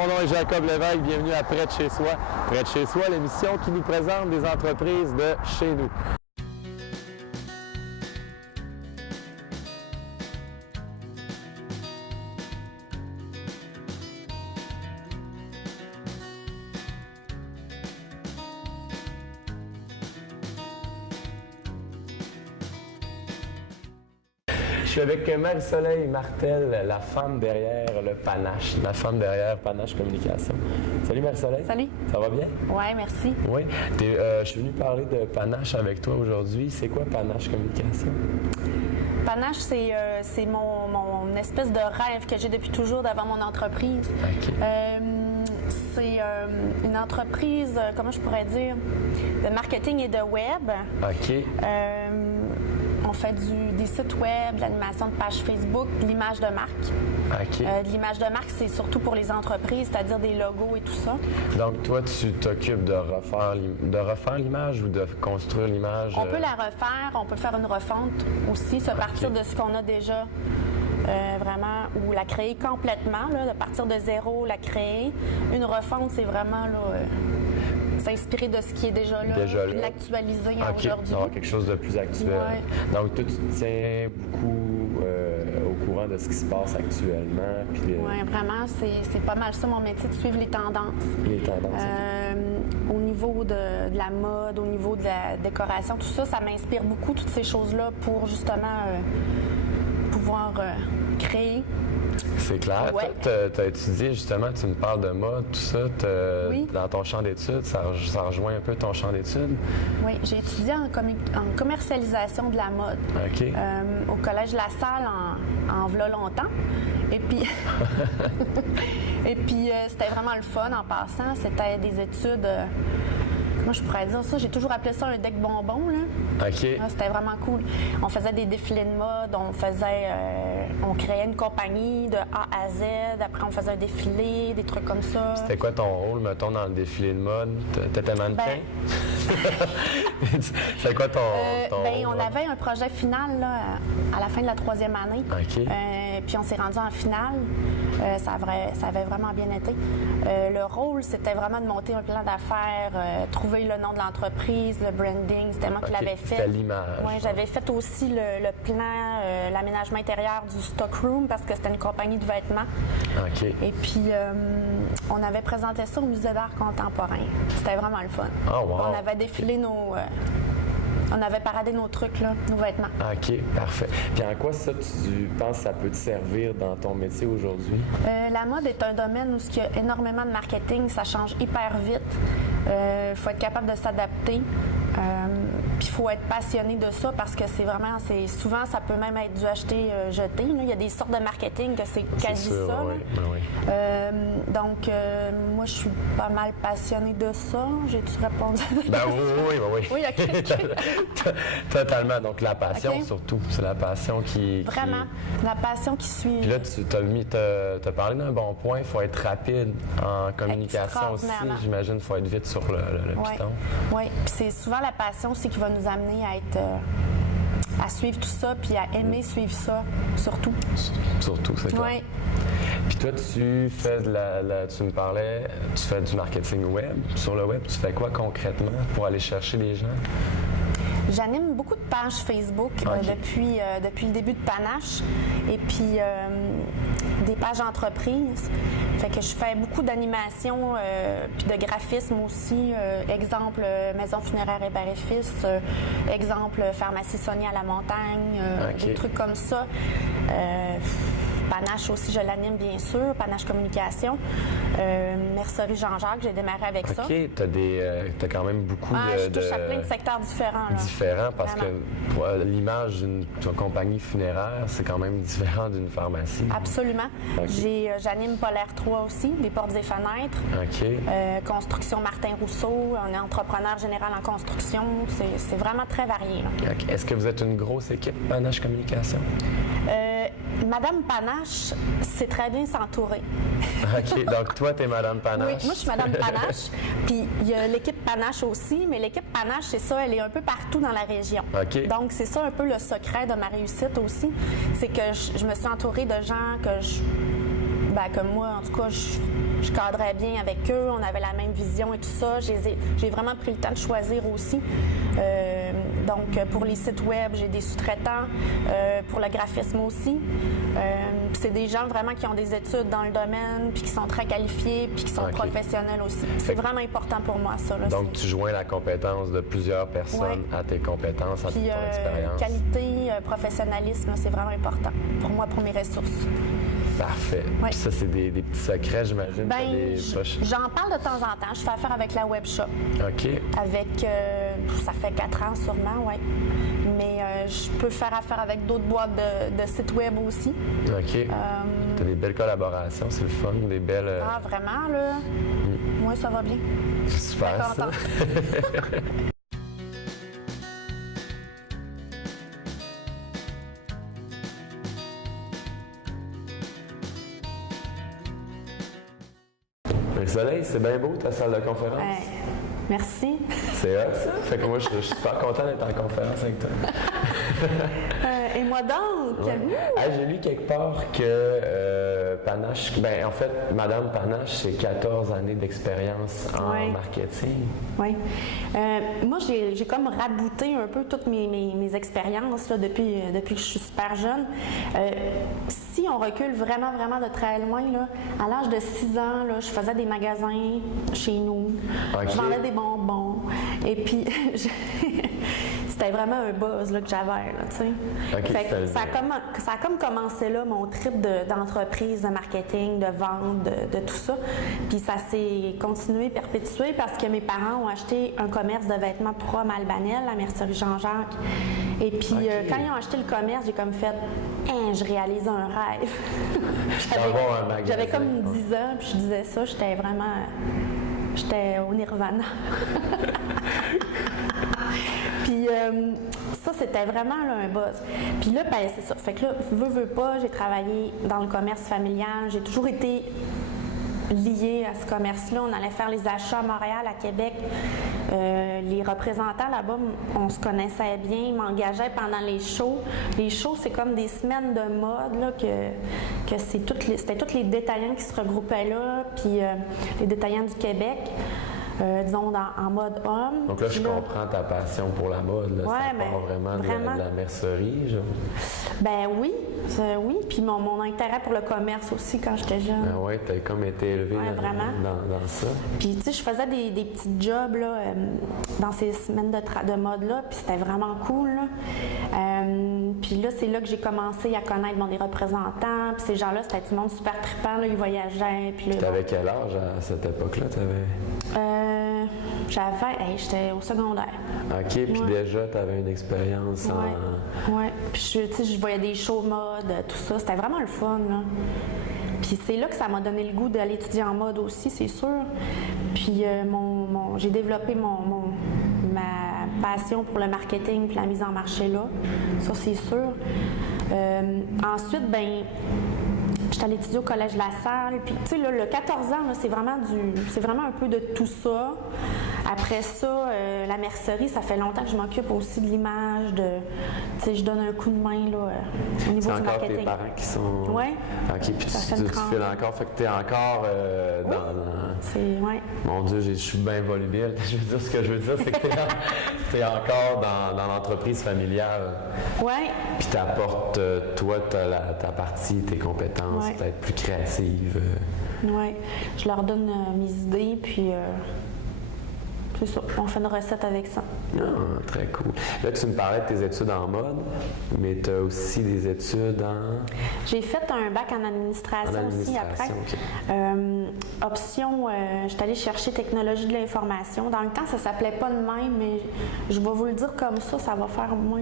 Mon nom est Jacob Lévesque, bienvenue à Près de chez soi. Près de chez soi, l'émission qui nous présente des entreprises de chez nous. Je suis avec Marie-Soleil Martel, la femme derrière le Panache, la femme derrière Panache Communication. Salut Marie-Soleil. Salut. Ça va bien? Oui, merci. Oui. Je suis venu parler de Panache avec toi aujourd'hui. C'est quoi Panache Communication? Panache, c'est mon espèce de rêve que j'ai depuis toujours d'avoir mon entreprise. OK. C'est une entreprise, comment je pourrais dire, de marketing et de web. OK. On fait des sites web, de l'animation de pages Facebook, de l'image de marque. OK. De l'image de marque, c'est surtout pour les entreprises, c'est-à-dire des logos et tout ça. Donc, toi, tu t'occupes de refaire l'image ou de construire l'image? On peut la refaire, on peut faire une refonte aussi, se partir de ce qu'on a déjà. Vraiment, ou la créer complètement, là, de partir de zéro, la créer. Une refonte, c'est vraiment là, s'inspirer de ce qui est déjà là, puis l'actualiser aujourd'hui. Donc, quelque chose de plus actuel. Ouais. Donc, toi, tu te tiens beaucoup au courant de ce qui se passe actuellement. Oui, vraiment, c'est pas mal ça mon métier, de suivre les tendances. Les tendances. Au niveau de la mode, au niveau de la décoration, tout ça, ça m'inspire beaucoup, toutes ces choses-là, pour justement pouvoir créer. C'est clair. Ouais. Tu as étudié, justement, tu me parles de mode, tout ça. Oui. Dans ton champ d'études, ça rejoint un peu ton champ d'études? Oui, j'ai étudié en commercialisation de la mode. OK. Au Collège La Salle en v'là longtemps. Et puis, c'était vraiment le fun en passant. C'était des études... Moi, je pourrais dire ça, j'ai toujours appelé ça un deck bonbon, là. OK. C'était vraiment cool. On faisait des défilés de mode, on créait une compagnie de A à Z, après on faisait un défilé, des trucs comme ça. C'était quoi ton rôle, mettons, dans le défilé de mode? T'étais mannequin? C'est quoi ton rôle? On avait un projet final, là, à la fin de la 3e année. OK. Puis on s'est rendu en finale. Ça avait vraiment bien été. Le rôle, c'était vraiment de monter un plan d'affaires, trouver le nom de l'entreprise, le branding. C'était moi qui l'avais fait. C'était l'image. Oui, j'avais fait aussi le plan, l'aménagement intérieur du stockroom parce que c'était une compagnie de vêtements. OK. Et puis, on avait présenté ça au Musée d'art contemporain. C'était vraiment le fun. Oh, wow. On avait défilé on avait paradé nos trucs, là, nos vêtements. OK, parfait. Puis en quoi ça, tu penses, ça peut te servir dans ton métier aujourd'hui? La mode est un domaine où il y a énormément de marketing, ça change hyper vite. Il faut être capable de s'adapter. Puis il faut être passionné de ça parce que souvent, ça peut même être du acheter, jeter. Il y a des sortes de marketing que c'est quasi sûr, ça. Oui. Donc, moi, je suis pas mal passionnée de ça. J'ai-tu répondu? Ben oui. Oui, OK. Totalement. Donc, la passion, OK. Surtout. C'est la passion qui... Vraiment. La passion qui suit. Puis là, tu as parlé d'un bon point. Il faut être rapide en communication aussi. J'imagine qu'il faut être vite sur le piton. Oui. Puis c'est souvent la passion aussi qui va nous amener à suivre tout ça, puis à aimer suivre ça, surtout. Surtout, c'est clair. Oui. Puis toi, tu fais tu me parlais, tu fais du marketing web. Sur le web, tu fais quoi concrètement pour aller chercher les gens? J'anime beaucoup de pages Facebook depuis le début de Panache et puis des pages entreprises. Fait que je fais beaucoup d'animation puis de graphisme aussi. Exemple, Maison funéraire et bénéfice. Exemple, Pharmacie Sonia à la montagne. Des trucs comme ça. Panache aussi, je l'anime bien sûr. Panache Communication. Mercerie Jean-Jacques, j'ai démarré avec ça. OK, t'as quand même beaucoup je touche à plein de secteurs différents. Là. Différents parce que pour l'image d'une compagnie funéraire, c'est quand même différent d'une pharmacie. Absolument. Okay. J'anime Polaire 3 aussi, des portes et fenêtres. OK. Construction Martin Rousseau, on est entrepreneur général en construction. C'est vraiment très varié. Là. Okay. Est-ce que vous êtes une grosse équipe, Panache Communication? Madame Panache, c'est très bien s'entourer. OK. Donc, toi, t'es Madame Panache. Oui, moi, je suis Madame Panache. Puis, il y a l'équipe Panache aussi. Mais l'équipe Panache, c'est ça, elle est un peu partout dans la région. OK. Donc, c'est ça un peu le secret de ma réussite aussi. C'est que je me suis entourée de gens que moi, en tout cas, je je cadrais bien avec eux, on avait la même vision et tout ça. J'ai vraiment pris le temps de choisir aussi. Donc, pour les sites web, j'ai des sous-traitants, pour le graphisme aussi. C'est des gens vraiment qui ont des études dans le domaine, puis qui sont très qualifiés, puis qui sont professionnels aussi. C'est vraiment important pour moi, ça. Là, donc, tu joins la compétence de plusieurs personnes à tes compétences, à ton expérience. Qualité, professionnalisme, c'est vraiment important pour moi, pour mes ressources. Parfait. Ouais. Puis ça, c'est des petits secrets, j'imagine. J'en parle de temps en temps. Je fais affaire avec la web shop. OK. Avec, ça fait 4 ans sûrement, oui. Mais je peux faire affaire avec d'autres boîtes de sites web aussi. OK. Tu as des belles collaborations, c'est le fun, des belles... Ah, vraiment, là? Moi, ça va bien. Super, ça. Le soleil, c'est bien beau, ta salle de conférence. Merci. C'est hot, ça. Fait que moi, je suis super content d'être en conférence avec toi. Et moi donc? Ouais. J'ai lu quelque part que Panache, en fait, Madame Panache, c'est 14 années d'expérience en marketing. Oui. Moi, j'ai comme rabouté un peu toutes mes expériences là, depuis que je suis super jeune. Si on recule vraiment, vraiment de très loin, là, à l'âge de 6 ans, là, je faisais des magasins chez nous. Okay. Je vendais des bonbons. Et puis, c'était vraiment un buzz là, que j'avais, tu sais. Okay, fait que ça a comme commencé là, mon trip d'entreprise, de marketing, de vente, de tout ça. Puis ça s'est continué, perpétué parce que mes parents ont acheté un commerce de vêtements pour hommes à Albanel, la mercerie Jean-Jacques. Et puis, quand ils ont acheté le commerce, j'ai comme fait je réalise un rêve. J'avais comme 10 ans, puis je disais ça, j'étais au nirvana. Puis ça, c'était vraiment là, un buzz. Puis là, c'est ça. Fait que là, veux pas, j'ai travaillé dans le commerce familial. J'ai toujours été liée à ce commerce-là. On allait faire les achats à Montréal, à Québec. Les représentants là-bas, on se connaissait bien, ils m'engageaient pendant les shows. Les shows, c'est comme des semaines de mode, là, que c'était tous les détaillants qui se regroupaient là, puis les détaillants du Québec. Disons, en mode homme. Donc là, je comprends ta passion pour la mode. Là. Ouais, ça part vraiment de la mercerie, genre. Ben oui, puis mon intérêt pour le commerce aussi quand j'étais jeune. Ben oui, t'as comme été élevée dans ça. Puis tu sais, je faisais des petits jobs là, dans ces semaines de mode-là, puis c'était vraiment cool. Puis là, c'est là que j'ai commencé à connaître des représentants, puis ces gens-là, c'était du monde super trippant, là, ils voyageaient. Puis t'avais quel âge à cette époque-là? J'étais au secondaire. OK, puis déjà, tu avais une expérience Oui, puis je voyais des shows mode, tout ça. C'était vraiment le fun, là. Puis c'est là que ça m'a donné le goût d'aller étudier en mode aussi, c'est sûr. Puis j'ai développé ma passion pour le marketing puis la mise en marché là. Ça, c'est sûr. Ensuite, j'étais allée étudier au Collège La Salle, puis tu sais, là, le 14 ans, là, c'est vraiment un peu de tout ça. Après ça, la mercerie, ça fait longtemps que je m'occupe aussi de l'image, tu sais, je donne un coup de main, là, au niveau du marketing. C'est encore tes parents qui sont... Oui. OK, puis tu files encore, fait que t'es encore Oui. Mon Dieu, je suis bien volubile. Ce que je veux dire, c'est que t'es encore dans l'entreprise familiale. Oui. Puis t'apportes, toi, ta partie, tes compétences, peut-être plus créatives. Oui. Je leur donne mes idées, puis... c'est ça, on fait une recette avec ça. Ah, très cool. Là, tu me parlais de tes études en mode, mais tu as aussi des études en... J'ai fait un bac en administration aussi après. Okay. Option, je suis allée chercher technologie de l'information. Dans le temps, ça s'appelait pas de même, mais je vais vous le dire comme ça va faire au moins...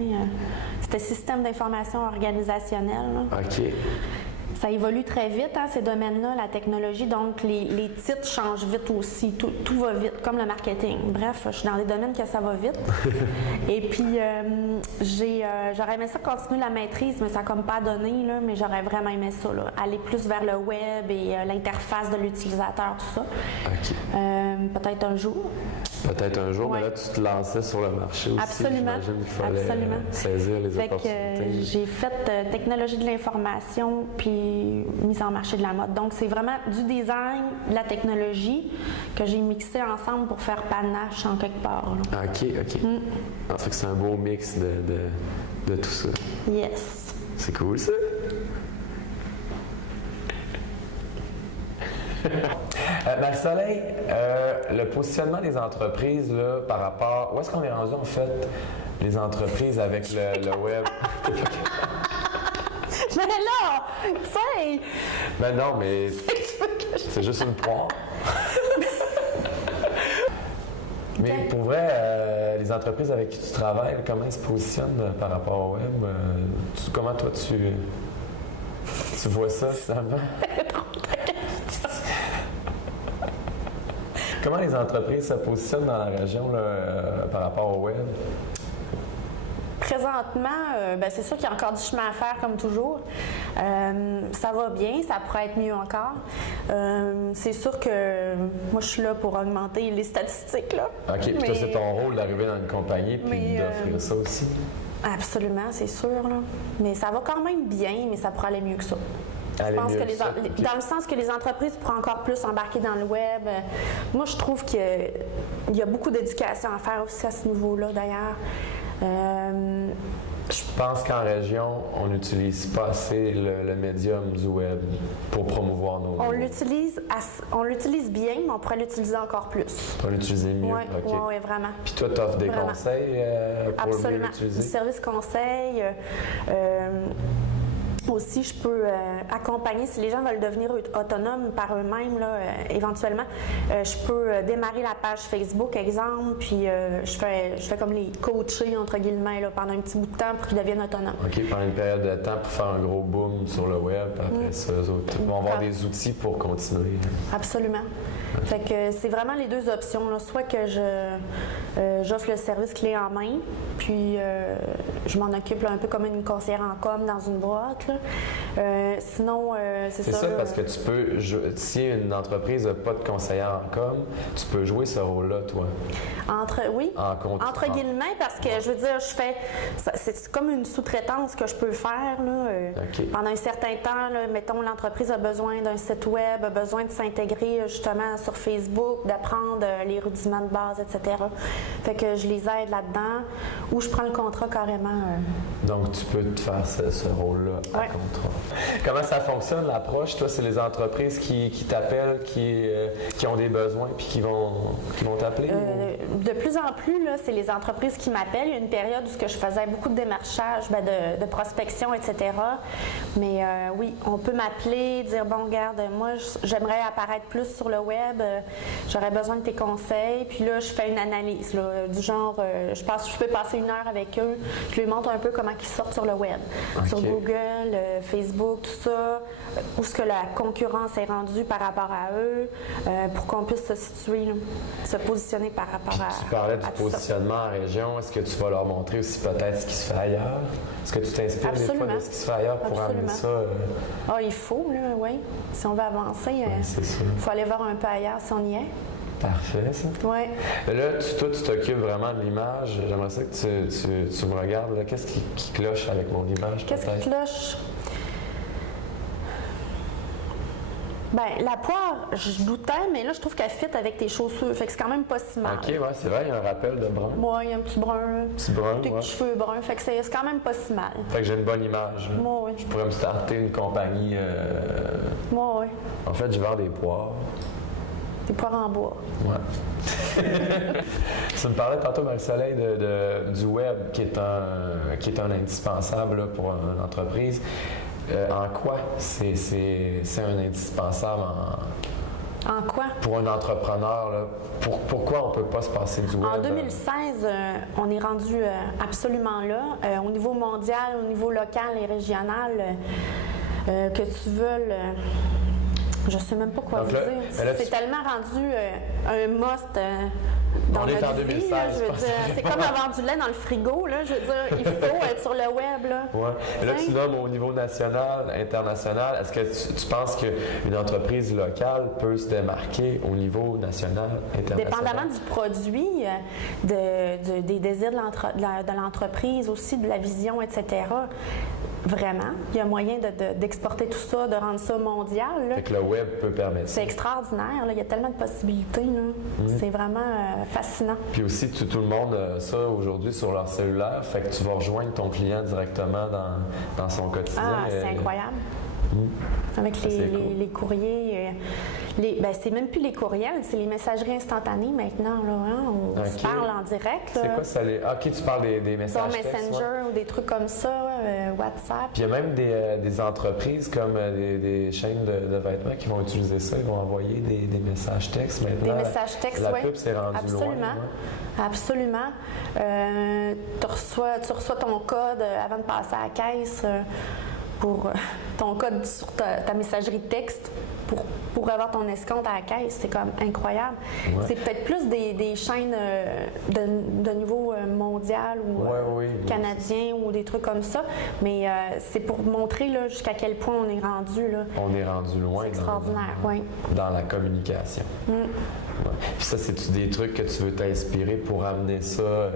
C'était système d'information organisationnel. Là. OK. Ça évolue très vite, ces domaines-là, la technologie, donc les titres changent vite aussi, tout va vite, comme le marketing. Bref, je suis dans des domaines que ça va vite. Et puis, j'aurais aimé ça continuer la maîtrise, mais ça n'a comme pas donné, là, mais j'aurais vraiment aimé ça, là, aller plus vers le web et l'interface de l'utilisateur, tout ça. Okay. Peut-être un jour. Peut-être un jour, Ouais. mais là, tu te lançais sur le marché aussi. Absolument. J'imagine qu'il fallait Absolument. saisir les Fait que opportunités. j'ai fait technologie de l'information puis mise en marché de la mode. Donc, c'est vraiment du design, de la technologie que j'ai mixé ensemble pour faire panache en quelque part. Là. Ah, OK. Ça fait que c'est un beau mix de tout ça. Yes. C'est cool, ça. Marie-Soleil, le positionnement des entreprises là, par rapport... Où est-ce qu'on est rendu, en fait, les entreprises avec le web? Mais là, tu sais, Ben non, mais c'est juste une poire. Mais pour vrai, les entreprises avec qui tu travailles, comment elles se positionnent par rapport au web? Comment toi, tu vois ça, finalement? Comment les entreprises se positionnent dans la région là, par rapport au web? présentement, c'est sûr qu'il y a encore du chemin à faire comme toujours. Ça va bien, ça pourrait être mieux encore. C'est sûr que moi, je suis là pour augmenter les statistiques. Là. OK, puis toi, c'est ton rôle d'arriver dans une compagnie puis d'offrir ça aussi? Absolument, c'est sûr. Là. Mais ça va quand même bien, mais ça pourrait aller mieux que ça. Je pense que dans le sens que les entreprises pourraient encore plus embarquer dans le web. Moi, je trouve qu'il y a beaucoup d'éducation à faire aussi à ce niveau-là, d'ailleurs. Je pense qu'en région, on n'utilise pas assez le médium du web pour promouvoir nos... On l'utilise bien, mais on pourrait l'utiliser encore plus. On l'utiliser mieux? Oui, vraiment. Puis toi, tu offres des conseils pour Absolument. mieux l'utiliser? Du service conseil. Aussi, je peux accompagner, si les gens veulent devenir autonomes par eux-mêmes, là, éventuellement, je peux démarrer la page Facebook, exemple, puis je fais comme les coacher, entre guillemets, là, pendant un petit bout de temps pour qu'ils deviennent autonomes. OK, pendant une période de temps pour faire un gros boom sur le web, après ça, eux autres vont avoir des outils pour continuer. Absolument. Fait que c'est vraiment les deux options, là. Soit que j'offre le service clé en main, puis je m'en occupe là, un peu comme une conseillère en com dans une boîte. Là. Sinon, c'est ça. C'est ça, parce que tu peux, si une entreprise n'a pas de conseillère en com, tu peux jouer ce rôle-là, toi. Entre guillemets, parce que je veux dire, c'est comme une sous-traitance que je peux faire là, pendant un certain temps. Là, mettons, l'entreprise a besoin d'un site web, a besoin de s'intégrer justement sur Facebook, d'apprendre les rudiments de base, etc. Fait que je les aide là-dedans, ou je prends le contrat carrément. Donc, tu peux te faire ce rôle-là à contrat. Comment ça fonctionne, l'approche? Toi, c'est les entreprises qui t'appellent, qui ont des besoins, puis qui vont t'appeler? De plus en plus, là, c'est les entreprises qui m'appellent. Il y a une période où je faisais beaucoup de démarchage, de prospection, etc. Mais oui, on peut m'appeler, dire, bon, regarde, moi, j'aimerais apparaître plus sur le web, j'aurais besoin de tes conseils. Puis là, je fais une analyse, là, du genre, je peux passer 1 heure avec eux, je lui montre un peu comment ils sortent sur le web, sur Google, Facebook, tout ça, où est-ce que la concurrence est rendue par rapport à eux, pour qu'on puisse se situer, là, se positionner par rapport à... Tu parlais du positionnement en région. Est-ce que tu vas leur montrer aussi peut-être ce qui se fait ailleurs? Est-ce que tu t'inspires des fois de ce qui se fait ailleurs pour amener ça? Il faut, là, oui. Si on veut avancer, il faut aller voir un peu ailleurs si on y est. Parfait, ça. Oui. Là, toi, tu t'occupes vraiment de l'image. J'aimerais ça que tu me regardes. Là. Qu'est-ce qui cloche avec mon image? Qu'est-ce qui cloche? Bien, la poire, je doutais, mais là, je trouve qu'elle fit avec tes chaussures. Fait que c'est quand même pas si mal. OK, ouais, c'est vrai, il y a un rappel de brun. Oui, il y a un petit brun. Petit brun, des petits cheveux bruns. Fait que c'est quand même pas si mal. Fait que j'ai une bonne image. Moi, oui. Je pourrais me starter une compagnie. Moi, oui. En fait, je vends des poires. Des poires en bois. Ouais. Tu me parlais tantôt, Marie-Soleil, du web qui est un indispensable là, pour une entreprise. En quoi c'est un indispensable en quoi? Pour un entrepreneur, là, pourquoi on ne peut pas se passer du web? En 2016, on est rendu absolument là. Au niveau mondial, au niveau local et régional, que tu veuilles... je sais même pas quoi vous dire. C'est tellement rendu un must dans On est notre en vie, 2016, là, je veux je pense. dire. C'est comme avoir du lait dans le frigo, là. Je veux dire, il faut être sur le web, là. Ouais. Et là, tu nommes au niveau national, international. Est-ce que tu penses qu'une entreprise locale peut se démarquer au niveau national, international? Dépendamment du produit, des désirs de l'entreprise, aussi de la vision, etc. Vraiment. Il y a moyen d'exporter tout ça, de rendre ça mondial. Là. Fait que le web peut permettre ça. C'est extraordinaire. Là. Il y a tellement de possibilités. Là. C'est vraiment fascinant. Puis aussi, tout le monde a ça aujourd'hui sur leur cellulaire. Fait que tu vas rejoindre ton client directement dans son quotidien. Ah, c'est incroyable. Avec les courriers. C'est même plus les courriels, c'est les messageries instantanées maintenant. Là, hein? On se parle en direct. C'est quoi ça? OK, tu parles des messages sur Messenger textes, ou des trucs comme ça, WhatsApp. Puis il y a même des entreprises comme des chaînes de vêtements qui vont utiliser ça. Ils vont envoyer des messages textes maintenant. Des messages textes, la oui. pub s'est rendue Absolument. loin. Absolument. Tu reçois ton code avant de passer à la caisse. Pour ton code sur ta messagerie texte pour avoir ton escompte à la caisse. C'est comme incroyable. Ouais. C'est peut-être plus des chaînes de niveau mondial ou canadien ou des trucs comme ça, mais c'est pour montrer là, jusqu'à quel point on est rendu. Là. On est rendu loin. C'est extraordinaire, oui. Dans la communication. Ouais. Puis ça, c'est-tu des trucs que tu veux t'inspirer pour amener ça...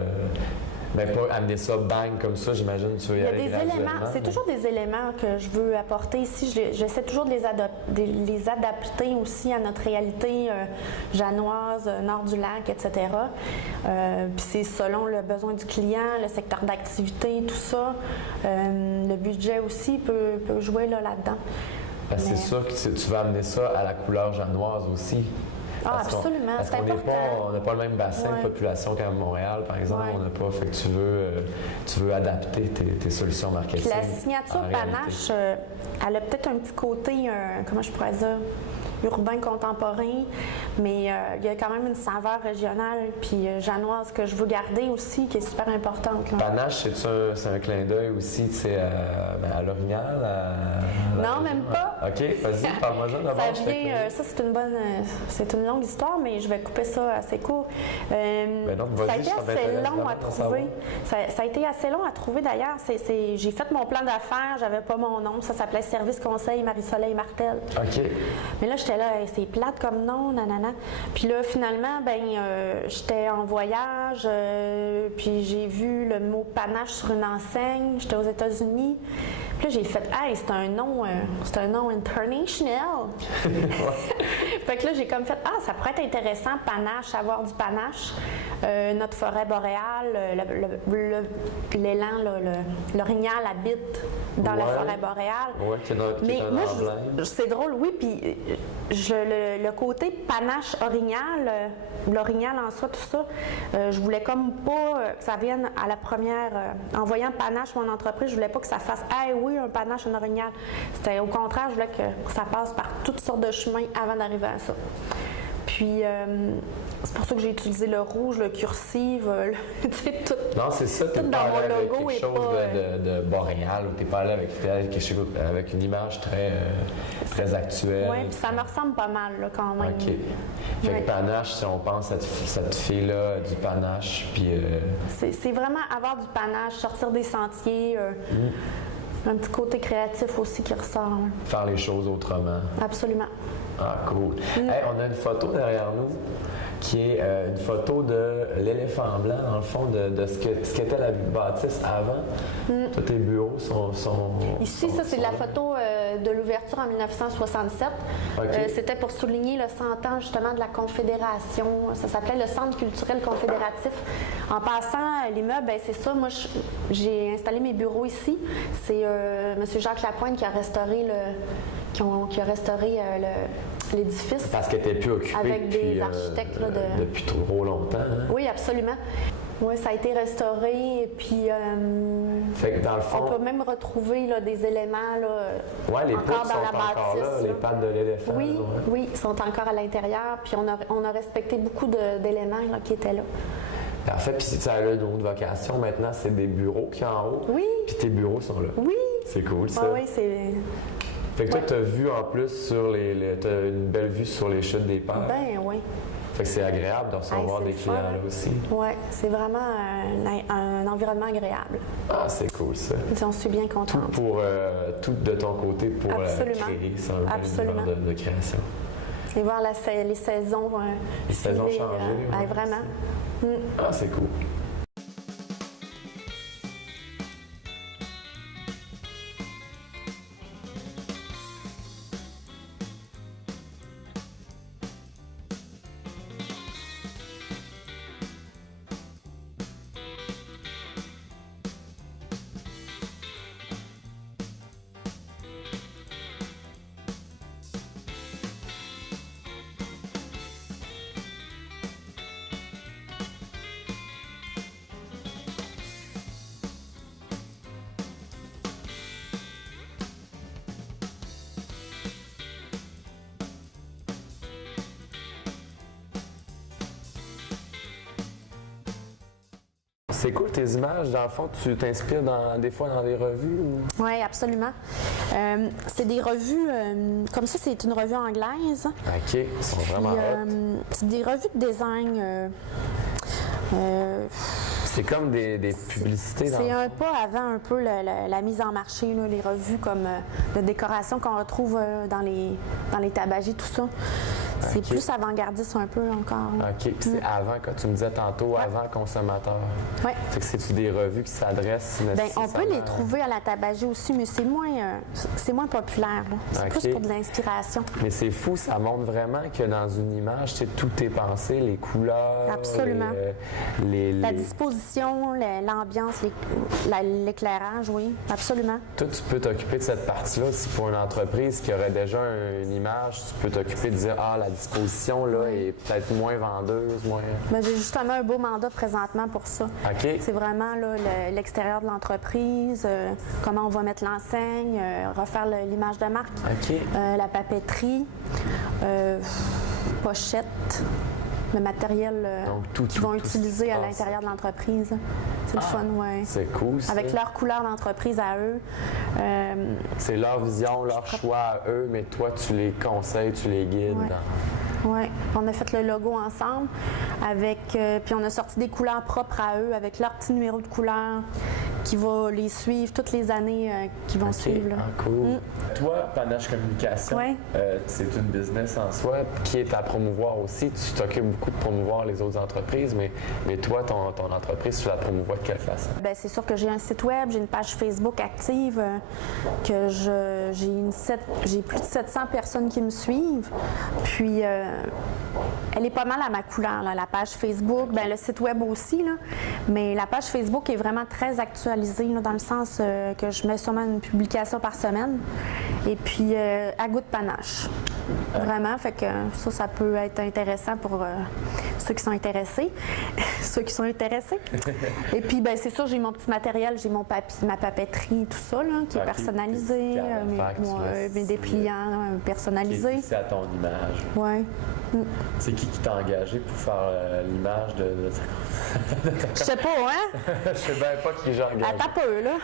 Mais pas amener ça bang comme ça, j'imagine que tu veux y aller graduellement. C'est toujours des éléments que je veux apporter ici. J'essaie toujours de les adapter aussi à notre réalité janoise, nord du lac, etc. Puis c'est selon le besoin du client, le secteur d'activité, tout ça. Le budget aussi peut jouer là-dedans. C'est sûr que tu vas amener ça à la couleur janoise aussi. Ah, absolument, c'est important. On n'a pas le même bassin de population qu'à Montréal, par exemple. On n'a pas. Fait que tu veux adapter tes solutions marketing. Puis la signature Panache, elle a peut-être un petit côté, comment je pourrais dire, urbain contemporain, mais il y a quand même une saveur régionale puis janoise que je veux garder aussi, qui est super importante. Là. Panache, c'est un clin d'œil aussi à l'Orignal? Non, même pas. OK, vas-y, parle-moi-en d'abord. Ça, c'est une longue histoire, mais je vais couper ça assez court. Ça a été assez long à trouver. Ça a été assez long à trouver d'ailleurs. J'ai fait mon plan d'affaires, j'avais pas mon nom, ça s'appelait Service Conseil Marie-Soleil Martel. OK. Mais là, j'étais là, c'est plate comme nom, nanana. Puis là, finalement, j'étais en voyage, puis j'ai vu le mot panache sur une enseigne. J'étais aux États-Unis. Puis là, j'ai fait, c'est un nom international. Fait que là, j'ai comme fait, ça pourrait être intéressant, panache, avoir du panache. Notre forêt boréale, l'élan, l'orignal habite dans la forêt boréale. Oui, mais moi, c'est drôle, oui, puis le côté panache orignal, l'orignal en soi, tout ça, je voulais comme pas que ça vienne à la première, en voyant panache, mon entreprise, je voulais pas que ça fasse, oui, un panache, un orignal. C'était au contraire, je voulais que ça passe par toutes sortes de chemins avant d'arriver à ça. Puis, c'est pour ça que j'ai utilisé le rouge, le cursive, tout. Non, c'est ça, tu n'es pas allé avec quelque chose de boréal, ou tu n'es pas allé avec une image très actuelle. Oui, puis ça me ressemble pas mal, là, quand même. OK. Fait que panache, si on pense à cette fille-là, du panache, puis... C'est vraiment avoir du panache, sortir des sentiers, un petit côté créatif aussi qui ressort. Faire les choses autrement. Absolument. Ah, cool. Hey, on a une photo derrière nous qui est une photo de l'éléphant blanc, dans le fond, de ce qu'était la bâtisse avant. Tous tes bureaux sont ici, ça, c'est la photo de l'ouverture en 1967. Okay. C'était pour souligner le 100 ans, justement, de la Confédération. Ça s'appelait le Centre culturel confédératif. En passant, l'immeuble, c'est ça. Moi, j'ai installé mes bureaux ici. C'est M. Jacques Lapointe qui a restauré l'édifice. Parce qu'elle n'était plus occupée avec des architectes depuis trop longtemps. Hein? Oui, absolument. Oui, ça a été restauré et puis fait que dans le fond, on peut même retrouver des éléments les encore poutres dans la sont encore bâtisse. Là, les pattes de l'éléphant. Oui, oui, ils sont encore à l'intérieur. Puis on a respecté beaucoup d'éléments qui étaient là. En fait, puis ça a une autre vocation maintenant, c'est des bureaux qui sont en haut. Oui. Puis tes bureaux sont là. Oui. C'est cool ça. Ah, oui, c'est. Fait que toi, tu as vu en plus t'as une belle vue sur les chutes des Pères. Ben oui. Fait que c'est agréable de recevoir c'est des le clients fun, là aussi. Oui, c'est vraiment un environnement agréable. Ah, c'est cool ça. J'en suis bien Tout contente. pour tout de ton côté pour Absolument. créer, c'est un bel Absolument. univers de création. Et voir les saisons. Les saisons filer, changer. Ouais, vraiment. Ah, c'est cool. C'est cool tes images. Dans le fond, tu t'inspires des fois dans des revues? Ou... Oui, absolument. C'est des revues, comme ça, c'est une revue anglaise. OK, ils sont vraiment hot. C'est des revues de design. C'est comme des publicités. C'est un pas avant un peu la mise en marché, là, les revues comme de décoration qu'on retrouve dans les tabagies, tout ça. C'est plus avant-gardiste un peu encore. OK. Puis c'est avant, quand tu me disais tantôt, avant consommateur. Oui. Fait que c'est-tu des revues qui s'adressent On peut les trouver à la tabagie aussi, mais c'est moins populaire. C'est plus pour de l'inspiration. Mais c'est fou, ça montre vraiment que dans une image, tout est pensé, les couleurs. Absolument. La les... disposition, l'ambiance, l'éclairage, oui, absolument. Toi, tu peux t'occuper de cette partie-là. Si pour une entreprise qui aurait déjà une image, tu peux t'occuper de dire, la disposition là, est peut-être moins vendeuse, moins... Ben, j'ai justement un beau mandat présentement pour ça. OK. C'est vraiment là, l'extérieur de l'entreprise, comment on va mettre l'enseigne, refaire l'image de marque, OK. La papeterie, pochette, le matériel qu'ils vont utiliser à l'intérieur de l'entreprise. C'est le fun, oui. C'est cool, ça. Avec leur couleur d'entreprise à eux. C'est leur vision, leur choix à eux, mais toi, tu les conseilles, tu les guides. Ouais. Oui, on a fait le logo ensemble puis on a sorti des couleurs propres à eux avec leur petit numéro de couleur qui va les suivre toutes les années qui vont suivre. Là. Ah, cool. Toi, Panache Communication, c'est une business en soi qui est à promouvoir aussi. Tu t'occupes beaucoup de promouvoir les autres entreprises, mais toi, ton entreprise, tu la promouvois de quelle façon? Bien, c'est sûr que j'ai un site web, j'ai une page Facebook active, que j'ai plus de 700 personnes qui me suivent. Puis, elle est pas mal à ma couleur, là, la page Facebook, bien, le site web aussi, là. Mais la page Facebook est vraiment très actualisée, là, dans le sens que je mets sûrement une publication par semaine. Et puis, à goût de panache. Vraiment, fait que ça peut être intéressant pour ceux qui sont intéressés. Ceux qui sont intéressés. Et puis, ben, c'est sûr, j'ai mon petit matériel, j'ai ma papeterie, tout ça, là, qui est personnalisé, mes dépliants personnalisés. C'est à ton image. Oui. C'est qui t'a engagé pour faire l'image de Je sais pas, hein? Je sais bien pas qui j'ai engagé. Attends peu, là.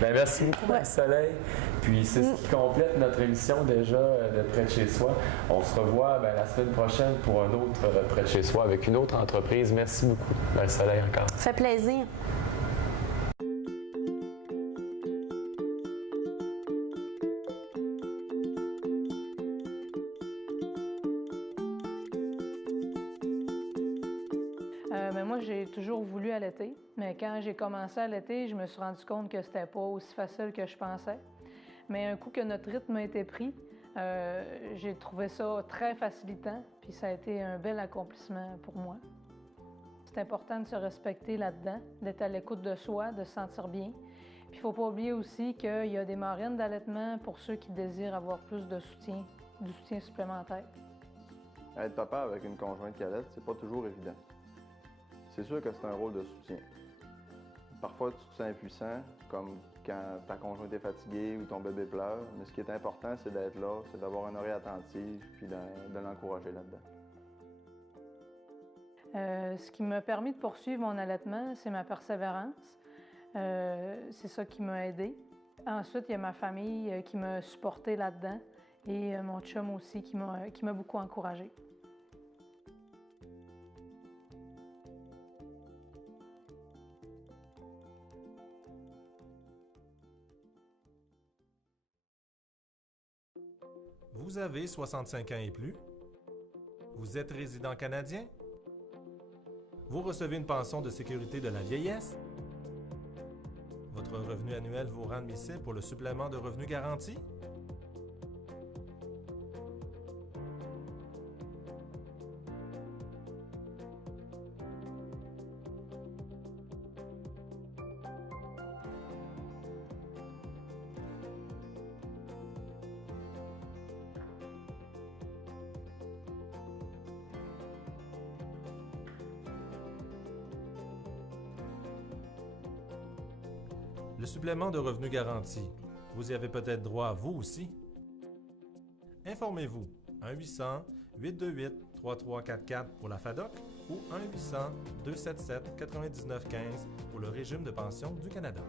Ben, merci beaucoup, Marie-Soleil. Puis c'est ce qui complète notre émission déjà de Près de chez soi. On se revoit la semaine prochaine pour un autre Près de chez soi avec une autre entreprise. Merci beaucoup, Marie-Soleil, encore. Ça fait plaisir. Moi, j'ai toujours voulu allaiter, mais quand j'ai commencé à allaiter, je me suis rendu compte que c'était pas aussi facile que je pensais. Mais un coup que notre rythme a été pris, j'ai trouvé ça très facilitant, puis ça a été un bel accomplissement pour moi. C'est important de se respecter là-dedans, d'être à l'écoute de soi, de se sentir bien. Puis il ne faut pas oublier aussi qu'il y a des marraines d'allaitement pour ceux qui désirent avoir plus de soutien, du soutien supplémentaire. Être papa avec une conjointe qui allaite, c'est pas toujours évident. C'est sûr que c'est un rôle de soutien. Parfois, tu te sens impuissant, comme quand ta conjointe est fatiguée ou ton bébé pleure, mais ce qui est important, c'est d'être là, c'est d'avoir une oreille attentive puis de l'encourager là-dedans. Ce qui m'a permis de poursuivre mon allaitement, c'est ma persévérance. C'est ça qui m'a aidée. Ensuite, il y a ma famille qui m'a supportée là-dedans et mon chum aussi qui m'a beaucoup encouragée. vous avez 65 ans et plus? Vous êtes résident canadien? Vous recevez une pension de sécurité de la vieillesse? Votre revenu annuel vous rend admissible pour le supplément de revenu garanti? Le supplément de revenu garanti, vous y avez peut-être droit vous aussi? Informez-vous, 1-800-828-3344 pour la FADOC ou 1-800-277-9915 pour le Régime de pension du Canada.